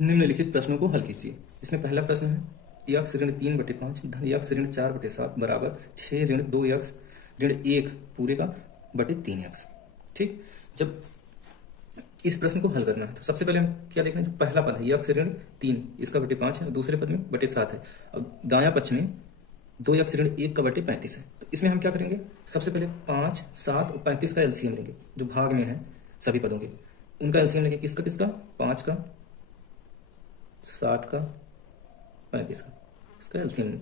निम्नलिखित प्रश्नों को हल कीजिए। इसमें पहला प्रश्न है यक्स ऋण 3/5 धन यक्स ऋण 4/7 बराबर 6 ऋण 2 यक्स ऋण 1 पूरे का बटे 3 यक्स। ठीक, जब इस प्रश्न को हल करना है तो सबसे पहले हम क्या देखना है, जो पहला पद है यक्स ऋण 3 इसका बटे 5 है और दूसरे पद में बटे 7 है और दायां पक्ष में 2 यक्स ऋण 1 का बटे 35 है। तो इसमें हम क्या करेंगे, सबसे पहले 5, 7 और 35 का एलसीएम लेंगे। जो भाग में है सभी पदों के उनका एलसीएम लेंगे। किसका किसका, 5 का, 7 का, 35 का, इसका एलसीएम।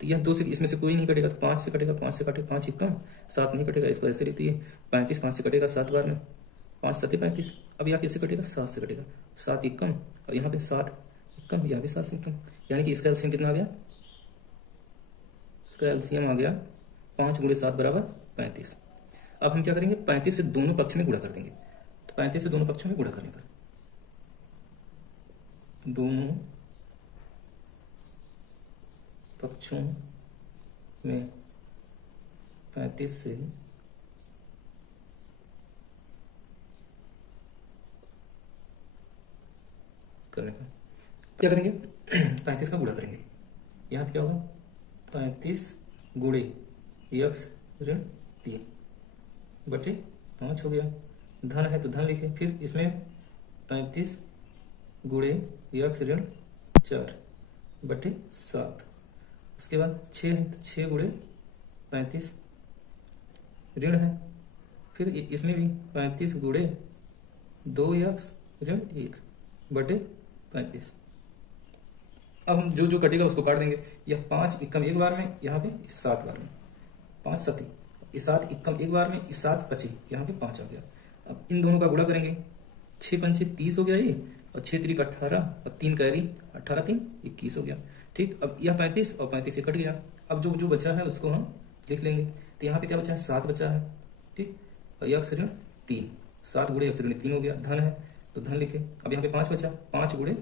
तो यह दो से इसमें से कोई नहीं कटेगा तो 5 से कटेगा, 5 से काटे 5 कम, 7 नहीं कटेगा, इसको ऐसे लेती है 35 5 से कटेगा 7 बार में, 5 7 35। अब यहाँ किससे कटेगा, 7 से कटेगा, 7 1 कम और यहाँ पे 7 1 कम, यहाँ भी 7 से कम, यानी कि इसका एलसीएम कितना आ गया, इसका एलसीएम आ गया 5 × 7 बराबर 35। अब हम क्या करेंगे, 35 से दोनों पक्ष में गुणा कर देंगे। तो 35 से दोनों पक्षों में गुणा करने पर दोनों पक्षों में 35 से करने पर क्या करेंगे, 35 का गुणा करेंगे। यहाँ पे क्या होगा, 35 गुणे यक्स ऋण 3 बटे 5 हो गया। धन है तो धन लिखे, फिर इसमें 35 गुणे यक्स ऋण 4 बटे 7। उसके बाद 6 है तो 6 गुणे 35 ऋण है, फिर इसमें भी 35 गुणे 2 यक्स ऋण 1 बटे 35। अब हम जो जो कटेगा उसको काट देंगे। यह 5 एकम एक बार में, यहाँ पे 7 बार में, 5 7 इस 7 एकम एक बार में, इस 7 25, यहाँ पे 5 आ गया। अब इन दोनों का गुणा करेंगे, 6 पंचे 30 हो गया ये, और 6 3 18 और 3 कैरी 18 3 21 हो गया। ठीक, अब यह 35 और 35 से कट गया। अब जो जो बचा है उसको हम लिख लेंगे। तो यहाँ पे क्या बचा है, 7 बचा है। ठीक, और यक्स ऋण 3, 7 गुणे यक्स ऋण 3 हो गया। धन है तो धन लिखे। अब यहाँ पे 5 बचा, 5 गुणे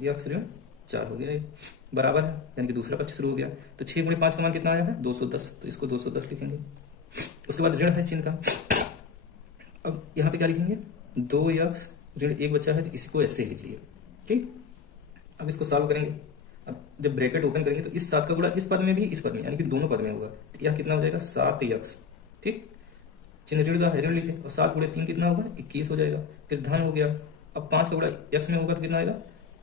यक्स ऋण 4 हो गया, बराबर है, यानी कि दूसरा पक्ष शुरू हो गया। तो 6 गुणे 5 का मान कितना आया है, 210, तो इसको 210 लिखेंगे। उसके बाद ऋण है चिन्ह का। अब यहाँ पे क्या लिखेंगे, 2 यक्स ऋण 1 बचा है तो इसी को ऐसे लिख लिए। ठीक, अब इसको सॉल्व करेंगे। अब जब ब्रैकेट ओपन करेंगे तो इस 7 का गुणा इस पद में भी इस पद में, यानी कि दोनों पद में होगा। तो यह कितना हो जाएगा, 7 यक्स। ठीक, चिन्ह ऋण का है, ऋण लिखे, और 7 गुणे 3 कितना होगा, 21 हो जाएगा। फिर धन हो गया। अब 5 का गुणा यक्स में होगा तो कितना आएगा,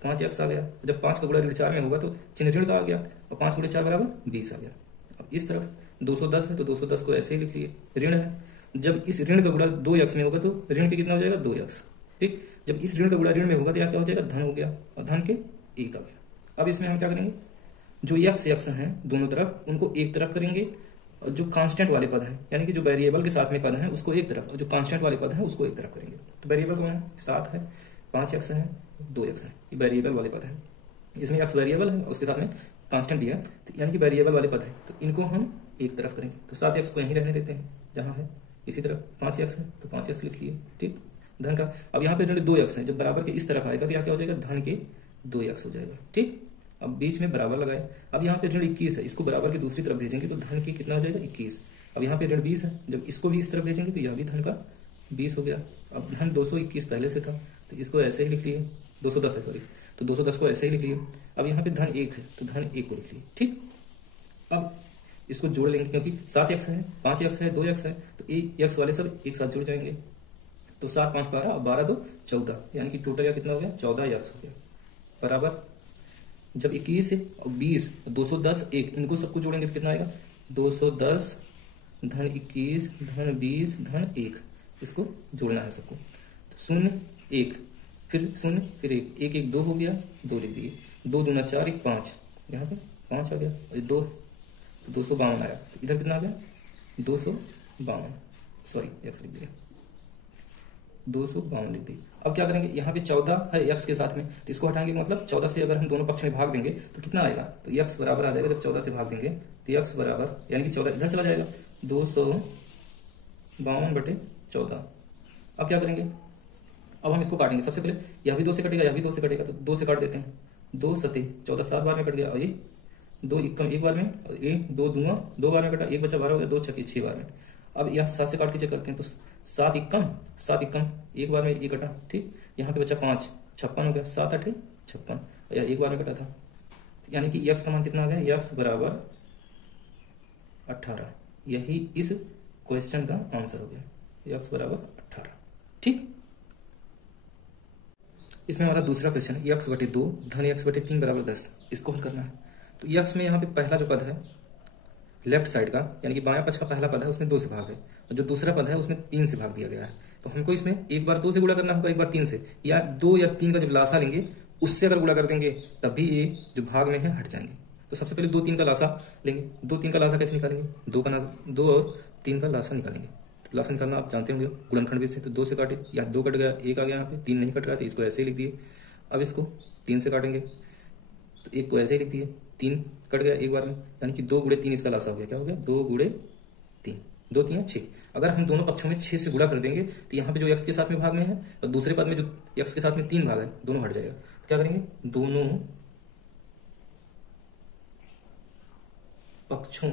5 यक्स आ गया। जब 5 का गुणा ऋण 4 में होगा तो चिन्ह ऋण का आ गया, और 5 गुणे 4 बराबर 20 आ गया। अब इस तरफ 210 है तो 210 को ऐसे ही लिख लिए। ऋण है, जब इस ऋण का गुणा 2 यक्स में होगा तो ऋण के कितना हो जाएगा, 2 यक्स। ठीक, जब इस ऋण का गुणा ऋण में होगा तो यहाँ क्या हो जाएगा, धन हो गया, और धन के 1 आ गया। अब इसमें हम क्या करेंगे, जो यक्स यक्स हैं दोनों तरफ उनको एक तरफ करेंगे, और जो कांस्टेंट वाले पद हैं, यानी कि जो वेरिएबल के साथ में पद हैं उसको एक तरफ, और जो कांस्टेंट वाले पद हैं उसको एक तरफ करेंगे। तो वेरिएबल कौन है, 7 है, 5 यक्स है, 2 यक्स है, ये वेरिएबल वाले पद हैं। इसमें यक्स वेरिएबल है और उसके साथ में कांस्टेंट भी है, तो यानी कि वेरिएबल वाले पद है, तो इनको हम एक तरफ करेंगे। तो 7 यक्स को यहीं रहने देते हैं जहां है, इसी तरफ 5 यक्स है तो 5 यक्स लिख लिए। ठीक, धन का। अब यहाँ पे ऋण 2 यक्स है, जब बराबर के इस तरफ आएगा तो यहाँ क्या हो जाएगा, धन के 2 यक्स हो जाएगा। ठीक, अब बीच में बराबर लगाए। अब यहाँ पे ऋण 21 है, इसको बराबर की दूसरी तरफ भेजेंगे तो धन की कितना हो जाएगा, 21। अब यहाँ पे ऋण 20 है, जब इसको भी इस तरफ भेजेंगे तो यह भी धन का 20 हो गया। अब धन 221 पहले से था तो इसको ऐसे ही लिख लिए, 210 है सॉरी, तो 210 को ऐसे ही लिख लिए। अब यहाँ पे धन 1 है तो धन 1 को लिख लिए। ठीक, अब इसको जोड़ लेंगे, क्योंकि 7 यक्स है, 5 यक्स है, 2 यक्स है, तो एक यक्स वाले सब एक साथ जुड़ जाएंगे। तो 7 5 12 और 12 2 14, यानी कि टोटल कितना हो गया, 14 यक्स हो गया। बराबर, जब 21 और 20 210 1 इनको सबको जोड़ेंगे तो कितना आएगा, 210 धन 21 धन 20 धन 1, इसको जोड़ना है सबको। तो 0 1 फिर 0 फिर 1 1 1 2 हो गया, 2 लिख दिए, 2 दूना 4 1 5, यहाँ पे 5 आ गया, 2 तो 252 आया। तो इधर कितना आ गया, 252, सॉरी यक्स लिख दिया, 252 लिख दी। अब क्या करेंगे, यहाँ पे 14 है यक्स के साथ में, तो इसको हटाएंगे, मतलब 14 से अगर हम दोनों पक्ष में भाग देंगे तो कितना आएगा, तो यक्स बराबर आ जाएगा। जब 14 से भाग देंगे तो यक्स बराबर, यानी कि 14 इधर चला जाएगा, 252 बटे 14। अब क्या करेंगे, अब हम इसको काटेंगे। सबसे पहले यह भी 2 से कटेगा, यह भी 2 से कटेगा, तो 2 से काट देते हैं। 2 सते 14 7 बार में कट गया, और ये 2 एकम एक बार में, और ये 2 दूना 2 बार में कटा, एक बचा 12 हो गया, 2 छक्के 6 बार में। अब यह 7 से काट के चेक करते हैं, तो 7 एकम एक बार में ये कटा। ठीक, यहाँ पे बचा 5, 56 हो गया, 7 8 56, या एक बार में कटा था, यानी कि यक्स का मान कितना आ गया, यक्स बराबर 18। यही इस क्वेश्चन का आंसर हो गया, यक्स बराबर 18। ठीक, इसमें हमारा दूसरा क्वेश्चन है यक्स बटे 2 धन यक्स बटे 3 बराबर 10। इसको हल करना है। तो यक्स में यहाँ पे पहला जो पद है लेफ्ट साइड का, यानी कि बायां पक्ष का पहला पद है उसमें 2 से भाग है, और जो दूसरा पद है उसमें 3 से भाग दिया गया है। तो हमको इसमें एक बार 2 से गुणा करना होगा, एक बार 3 से, या 2 या 3 का जब लासा लेंगे उससे अगर गुणा कर देंगे तभी ये जो भाग में है हट जाएंगे। तो सबसे पहले 2 3 का लासा लेंगे। 2 3 का लासा कैसे निकालेंगे, 2 और 3 का लासा निकालेंगे। तो लासा निकालना आप जानते होंगे गुणनखंड विधि से। तो 2 से काटे, या 2 कट गया, 1 आ गया, यहाँ पे 3 नहीं कट रहा, तो इसको ऐसे ही लिख दिए। अब इसको 3 से काटेंगे तो 1 को ऐसे ही लिख दिए, 3 कट गया एक बार में, यानी कि 2 गुणे 3 इसका लासा हो गया। क्या हो गया, 2 गुणे 3, 2 3 6। अगर हम दोनों पक्षों में 6 से गुणा कर देंगे तो यहाँ पे जो यक्स के साथ में भाग में है और दूसरे पद में जो यक्स के साथ में 3 भाग है दोनों हट जाएगा। तो क्या करेंगे, दोनों पक्षों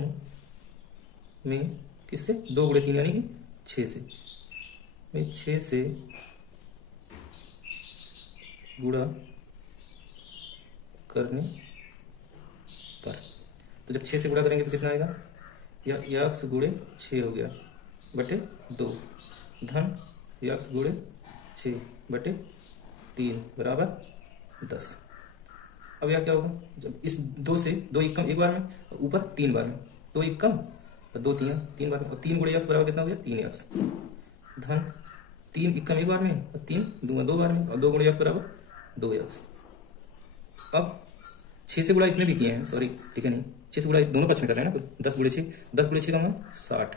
में किससे, 2 गुणे 3 यानी कि 6 से, में 6 से गुणा करने पर, तो जब 6 से गुणा करेंगे तो कितना आएगा, यक्स गुणे 6 हो गया बटे 2 धन यक्स गुणे 6 बटे 3 बराबर 10। अब यह क्या होगा, जब इस 2 से 2 एकम एक बार में, ऊपर 3 बार में, 2 एकम और 2 3 बार में, और 3 गुणे यक्स बराबर कितना हो गया, 3 यक्स धन 3 एकम एक बार में और 3 2 बार में, और 2 गुणे यक्स बराबर 2 यक्स। अब 6 से गुणा इसमें भी किए हैं, सॉरी ठीक है नहीं, 6 से गुणा दोनों पक्ष में कर रहे हैं ना, तो 10 गुणे 6, 10 गुणे 6 का मान 60।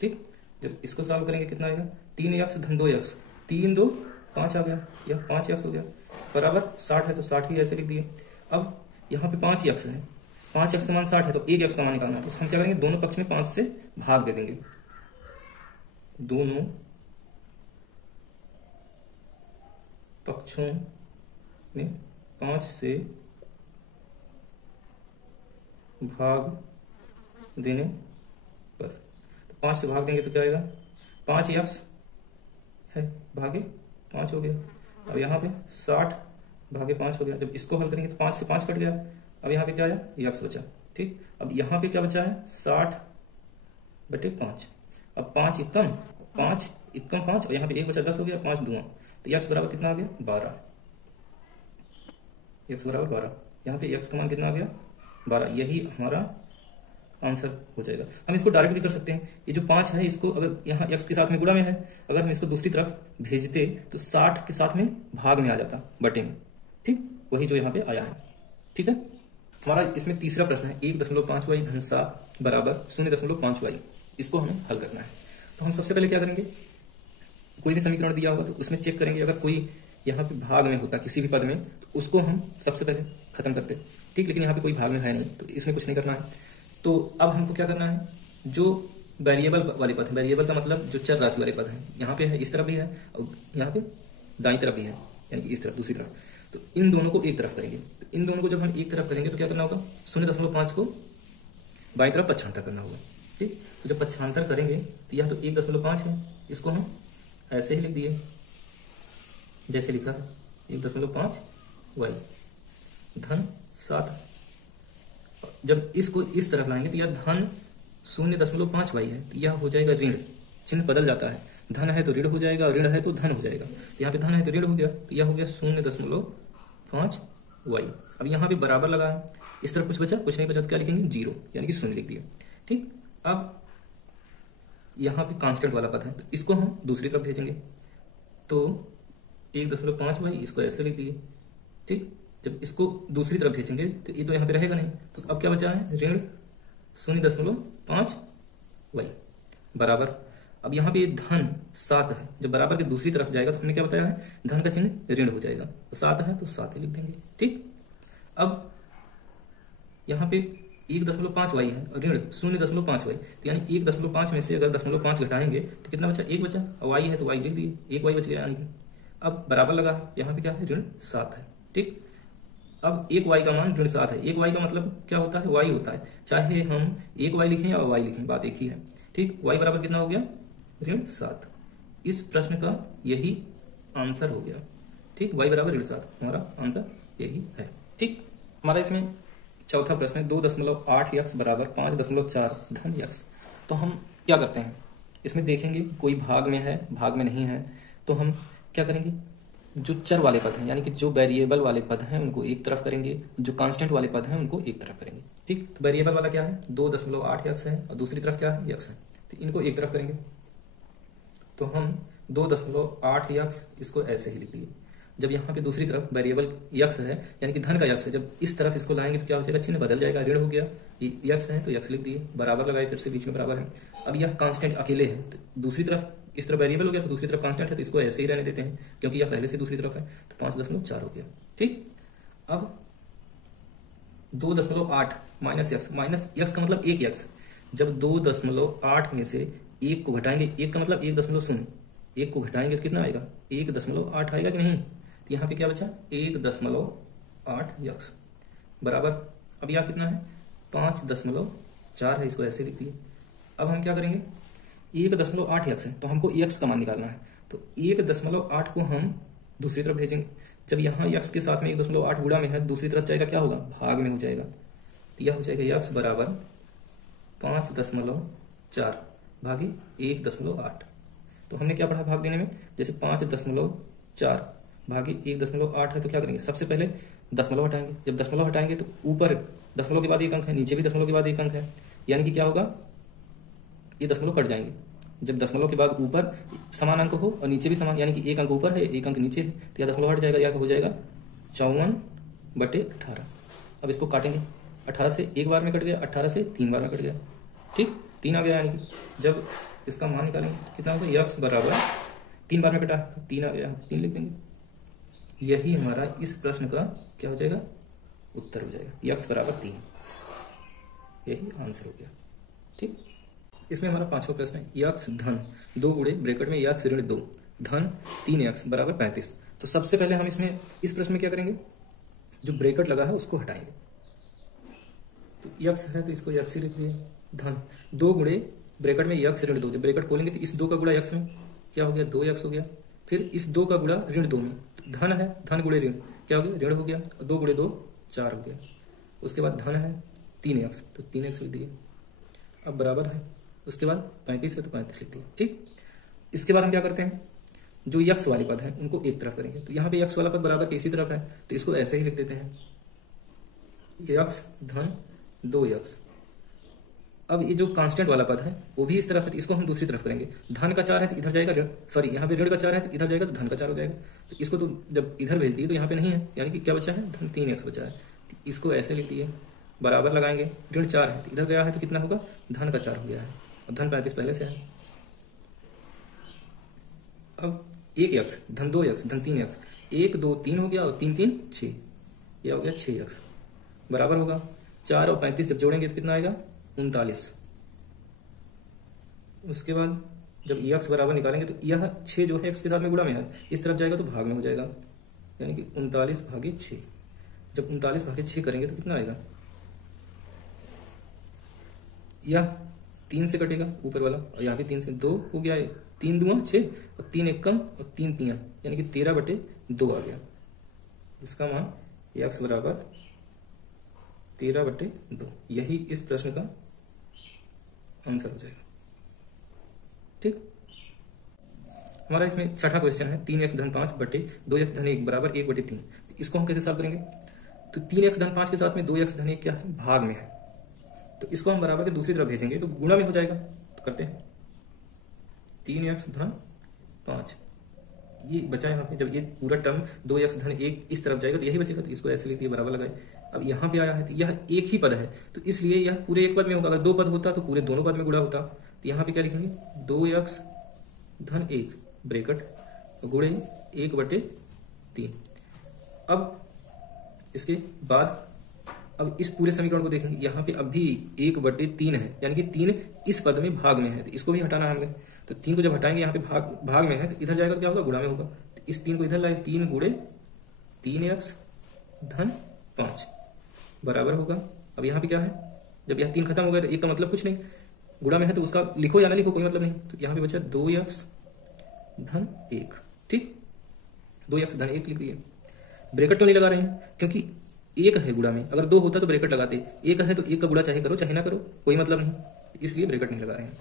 ठीक, जब इसको सॉल्व करेंगे कितना आएगा, 3 यक्स धन 2 यक्स, 3 2 5 आ गया, या 5 यक्स हो गया बराबर 60 है, तो 60 ही ऐसे लिख दिए। अब यहाँ पे 5 यक्स है, 5 यक्स का मान 60 है, तो 1 यक्स का मान निकालना है। तो हम क्या करेंगे, दोनों पक्ष में 5 से भाग दे देंगे, दोनों पक्षों में 5 से भाग देने पर, तो 5 से भाग देंगे तो क्या आएगा, 5 यक्स है भागे 5 हो गया। अब यहाँ पे 60 भागे 5 हो गया। जब इसको हल करेंगे तो 5 से 5 कट गया। अब यहाँ पे क्या आया, यक्स बचा। ठीक, अब यहाँ पे क्या बचा है, 60 बटे 5। अब 5 एकम 5 एकम 5, और यहाँ पे 1 बचा, 10 हो गया, 5 दूना, तो यक्स बराबर कितना आ गया, 12। यक्स बराबर 12, यहाँ पे यक्स का मान कितना आ गया, 12। यही हमारा आंसर हो जाएगा। हम इसको डायरेक्ट भी कर सकते हैं, ये जो 5 है इसको अगर यहाँ x के साथ में गुणा में है, अगर हम इसको दूसरी तरफ भेजते तो 60 के साथ में भाग में आ जाता, बटे में। ठीक, वही जो यहाँ पे आया है। ठीक है, हमारा इसमें तीसरा प्रश्न है 1.5y धन 7 बराबर 0.5y। इसको हमें हल करना है। तो हम सबसे पहले क्या करेंगे, कोई भी समीकरण दिया होगा तो उसमें चेक करेंगे, अगर कोई यहाँ पे भाग में होता किसी भी पद में तो उसको हम सबसे पहले खत्म करते। ठीक, लेकिन यहाँ पे कोई भाग में है नहीं तो इसमें कुछ नहीं करना है। तो अब हमको क्या करना है, जो वेरिएबल वाले पद है, वेरिएबल का मतलब जो चर राशि वाले पद है, यहाँ पे है, इस तरफ भी है और यहाँ पे दाईं तरफ भी है, यानी कि इस तरफ दूसरी तरफ। तो इन दोनों को एक तरफ करेंगे। तो इन दोनों को जब हम एक तरफ करेंगे तो क्या करना होगा, 0.5 को बाईं तरफ पक्षांतर करना होगा। ठीक, तो जब पक्षांतर करेंगे तो यह तो 1.5 है, इसको हम ऐसे ही लिख दिए जैसे लिखा है 1.5y धन 7। जब इसको इस तरफ लाएंगे तो यह धन 0.5y है, तो यह हो जाएगा ऋण, चिन्ह बदल जाता है, धन है तो ऋण हो जाएगा, ऋण है तो धन हो जाएगा। यहाँ पे धन है तो ऋण हो गया, तो यह हो गया 0.5y। अब यहाँ पे बराबर लगा है, इस तरफ कुछ बचा, कुछ नहीं बचा, तो क्या लिखेंगे, 0, यानी कि 0 लिख दिया। ठीक, अब यहाँ पे कांस्टेंट वाला पद है तो इसको हम दूसरी तरफ भेजेंगे, तो 1.5y इसको ऐसे लिख दिए। ठीक, जब इसको दूसरी तरफ भेजेंगे तो ये तो यहाँ पे रहेगा नहीं, तो अब क्या बचा है, ऋण 0.5y बराबर। अब यहाँ पे धन 7 है, जब बराबर के दूसरी तरफ जाएगा तो हमने क्या बताया है, धन का चिन्ह ऋण हो जाएगा, तो 7 है तो 7 ही लिख देंगे। ठीक, अब यहाँ पे 1.5y है और ऋण 0.5y, तो यानी 1.5 में से अगर 0.5 घटाएंगे तो कितना बचा, 1 बचा, और y है तो y लिख दिए, 1y बच गया। यानी कि अब बराबर लगा, यहाँ पे क्या है, ऋण 7 है। ठीक, अब 1y का मान ऋण 7 है। 1y का मतलब क्या होता है, y होता है, चाहे हम 1y लिखें या y लिखें, बात एक ही है। ठीक, y बराबर कितना हो गया, ऋण 7। इस प्रश्न का यही आंसर हो गया। ठीक, y बराबर ऋण 7, हमारा आंसर यही है। ठीक, हमारा इसमें चौथा प्रश्न है 2.8x बराबर 5.4 धन x। तो हम क्या करते हैं, इसमें देखेंगे कोई भाग में है, भाग में नहीं है, तो हम क्या करेंगे, जो चर वाले पद हैं यानी कि जो वेरिएबल वाले पद हैं उनको एक तरफ करेंगे, जो कांस्टेंट वाले पद हैं उनको एक तरफ करेंगे। ठीक, तो वेरिएबल वाला क्या है 2.8x है और दूसरी तरफ क्या है x है, तो इनको एक तरफ करेंगे। तो हम 2.8x इसको ऐसे ही लिख दिए। जब यहाँ पे दूसरी तरफ वेरिएबल x है यानी कि धन का x है, जब इस तरफ इसको लाएंगे तो क्या हो जाएगा, चिन्ह बदल जाएगा, ऋण हो गया, ये x है तो x लिख दिए, बराबर लगाए, फिर से बीच में बराबर है। अब यह कांस्टेंट अकेले है तो दूसरी तरफ इस तरफ वेरिएबल हो गया तो दूसरी तरफ कांस्टेंट है, तो इसको ऐसे ही रहने देते हैं क्योंकि यह पहले से दूसरी तरफ है, तो 5.4 हो गया। ठीक, अब 2.8 माइनस x का मतलब एक x, जब 2.8 में से एक को घटाएंगे, एक का मतलब 1.0, एक को घटाएंगे तो कितना आएगा 1.8 आएगा कि नहीं, तो यहाँ पे क्या बचा 1.8x बराबर, अब यहाँ कितना है 5.4 है, इसको ऐसे लिख दिए। अब हम क्या करेंगे 1.8x है तो हमको x का मान निकालना है, तो 1.8 को हम दूसरी तरफ भेजेंगे। जब यहाँ x के साथ में 1.8 गुणा में है, दूसरी तरफ जाएगा क्या होगा, भाग में हो जाएगा, तो यह हो जाएगा x बराबर 5.4 भागी 1.8। तो हमने क्या पढ़ा भाग देने में, जैसे 5.4 भागी 1.8 है तो क्या करेंगे, सबसे पहले दशमलव हटाएंगे। जब दशमलव हटाएंगे तो ऊपर दशमलव के बाद एक अंक है, नीचे भी दशमलव के बाद एक अंक है, यानी कि क्या होगा, ये दशमलव कट जाएंगे। जब दशमलव के बाद ऊपर समान अंक हो और नीचे भी समान, यानी कि एक अंक ऊपर है एक अंक नीचे है, तो यह दशमलव हट जाएगा, यह हो जाएगा 54/18। अब इसको काटेंगे, 18 से एक बार में कट गया, 18 से 3 बार में कट गया, ठीक 3 आ गया, यानी कि जब इसका मान निकालेंगे तो कितना होगा, x बराबर 3 बार में कटा 3 आ गया, 3 लिख देंगे। यही हमारा इस प्रश्न का क्या हो जाएगा, उत्तर हो जाएगा, x बराबर 3, यही आंसर हो गया। ठीक, इसमें हमारा पांचवा प्रश्न है x धन 2 गुणे ब्रैकेट में x ऋण 2 धन 3x बराबर 35। तो सबसे पहले हम इसमें इस प्रश्न में क्या करेंगे, जो ब्रैकेट लगा है उसको हटाएंगे। तो x है तो इसको x ही लिख दिए, धन 2 गुणे ब्रैकेट में x ऋण 2, जब ब्रैकेट खोलेंगे तो इस 2 का गुणा x में क्या हो गया 2x हो गया, फिर इस 2 का गुणा ऋण 2 में, तो धन है धन गुणे ऋण क्या हो गया ऋण हो गया, 2 गुणे 2 4 हो गया। उसके बाद धन है 3x तो 3x लिख दिए, अब बराबर है, उसके बाद 35 है तो 35 लिख दिए। ठीक, इसके बाद हम क्या करते हैं, जो x वाले पद है उनको एक तरफ करेंगे। तो यहाँ पे x वाला पद बराबर के इसी तरफ है तो इसको ऐसे ही लिख देते हैं, x धन 2x। अब ये जो कांस्टेंट वाला पद है वो भी इस तरफ है तो इसको हम दूसरी तरफ करेंगे, धन का 4 है तो इधर जाएगा ऋण, सॉरी यहाँ पे ऋण का 4 है तो इधर जाएगा तो धन का 4 हो जाएगा। तो इसको तो जब इधर भेज दिए तो यहाँ पे नहीं है, यानी कि क्या बचा है धन 3x बचा है, तो इसको ऐसे लिख दिए, बराबर लगाएंगे, ऋण 4 है तो इधर गया है तो कितना होगा धन का 4 हो गया है, और धन 35 पहले से है। अब 1x धन 2x धन 3x, 1 2 3 हो गया और 3 3 6, यह हो गया 6x बराबर होगा 4 और 35 जब जोड़ेंगे तो कितना आएगा 39। उसके बाद जब x बराबर निकालेंगे तो यह 6 जो है x के साथ में गुणा में है, इस तरफ जाएगा तो भाग में हो जाएगा, यानी कि 39/6। जब 39/6 करेंगे तो कितना आएगा, यह 3 से कटेगा ऊपर वाला और यहाँ भी 3 से, 2 हो गया, 3 दूना 6 और 3 एक कम और 3 3 यानी कि 13/2 आ गया, इसका मान x बराबर 13/2, यही इस प्रश्न का आंसर हो जाएगा। ठीक, हमारा इसमें छठा क्वेश्चन है 3x धन 5 बटे 2x धन 1 बराबर 1/3। इसको हम कैसे सॉल्व करेंगे, तो 3x धन 5 के साथ में 2x धन 1 क्या है भाग में है, तो इसको हम बराबर के दूसरी तरफ भेजेंगे तो गुणा में हो जाएगा। तो करते हैं 3x धन 5, ये बचा यहाँ पे, जब ये पूरा टर्म 2x धन 1 इस तरफ जाएगा तो यही बचेगा, तो इसको ऐसे लिख दिए बराबर लगाए। अब यहाँ पे आया है तो यह एक ही पद है तो इसलिए यह पूरे एक पद में होगा, अगर 2 पद होता तो पूरे दोनों पद में गुणा होता। तो यहाँ पे क्या लिखेंगे 2x धन 1 ब्रैकेट गुणे 1/3। अब इसके बाद अब इस पूरे समीकरण को देखेंगे, यहाँ पे अभी 1/3 है, यानी कि 3 इस पद में भाग में है, तो इसको भी हटाना है हमें। तो 3 को जब हटाएंगे यहाँ पे भाग में है तो इधर जाएगा तो क्या होगा गुणा में होगा, तो इस 3 को इधर लाए, 3 गुणे 3x धन 5 बराबर होगा। अब यहाँ पे क्या है, जब यह 3 खत्म हो गया तो 1 का मतलब कुछ नहीं, गुणा में है तो उसका लिखो या ना लिखो कोई मतलब नहीं, तो यहाँ पे बचा 2x धन 1। ठीक, 2x धन 1 लिख दिए। ब्रैकेट तो नहीं लगा रहे हैं क्योंकि एक है गुणा में, अगर 2 होता तो ब्रैकेट लगाते, एक है तो एक का गुणा चाहे करो चाहे ना करो कोई मतलब नहीं, इसलिए ब्रैकेट नहीं लगा रहे हैं।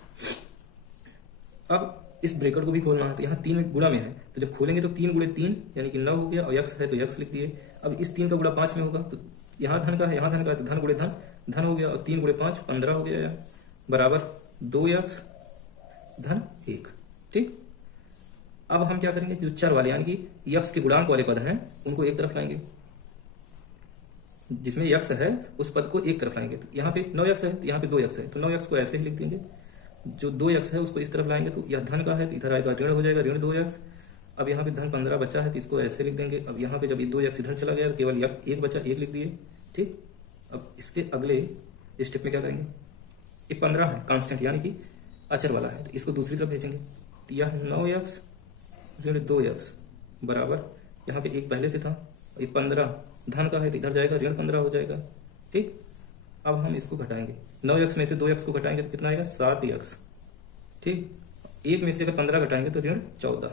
अब इस ब्रैकेट को भी खोलना है, तो यहाँ 3 गुणा में है, तो जब खोलेंगे तो 3 गुणे 3 यानी कि 9 हो गया, और x है तो x लिख दिए। अब इस 3 का गुणा 5 में होगा, तो यहाँ धन का है यहाँ धन का है, तो धन गुणे धन धन हो गया, और 3 गुणे 5 15 हो गया, बराबर 2x धन 1। ठीक, अब हम क्या करेंगे, जो चर वाले यानी कि x के गुणांक वाले पद हैं उनको एक तरफ लाएंगे, जिसमें x है उस पद को एक तरफ लाएंगे। तो यहाँ पे 9x है तो यहाँ पे 2x है, तो 9x को ऐसे ही लिख देंगे। जो 2x है उसको इस तरफ लाएंगे, तो यह धन का है तो इधर आएगा ऋण हो जाएगा, ऋण 2x। अब यहाँ पे धन 15 बचा है तो इसको ऐसे लिख देंगे। अब यहाँ पे जब ये 2x इधर चला गया तो केवल एक बचा, 1 लिख दिए। ठीक, अब इसके अगले स्टेप में क्या करेंगे, ये 15 है कांस्टेंट यानी कि अचर वाला है, तो इसको दूसरी तरफ भेजेंगे। तो यह 9x ऋण 2x बराबर, यहाँ पे 1 पहले से था, ये 15 धन का है तो इधर जाएगा ऋण 15 हो जाएगा। ठीक, अब हम इसको घटाएंगे, 9x में से 2x को घटाएंगे तो कितना आएगा 7x। ठीक, 1 में से अगर 15 घटाएंगे तो ऋण 14।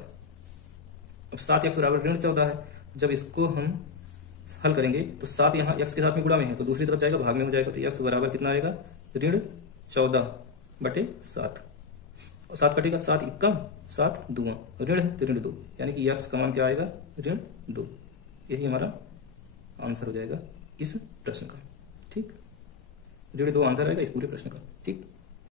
अब 7x बराबर ऋण 14 है, जब इसको हम हल करेंगे तो 7 यहाँ x के साथ में गुणा में है तो दूसरी तरफ जाएगा भाग में हो जाएगा, तो x बराबर कितना आएगा ऋण 14/7। और 7 कटेगा, 7 इक्का 7 दूना, ऋण है तो ऋण 2, यानी कि x का मान क्या आएगा ऋण 2। यही हमारा आंसर हो जाएगा इस प्रश्न का। ठीक, ऋण 2 आंसर आएगा इस पूरे प्रश्न का। ठीक।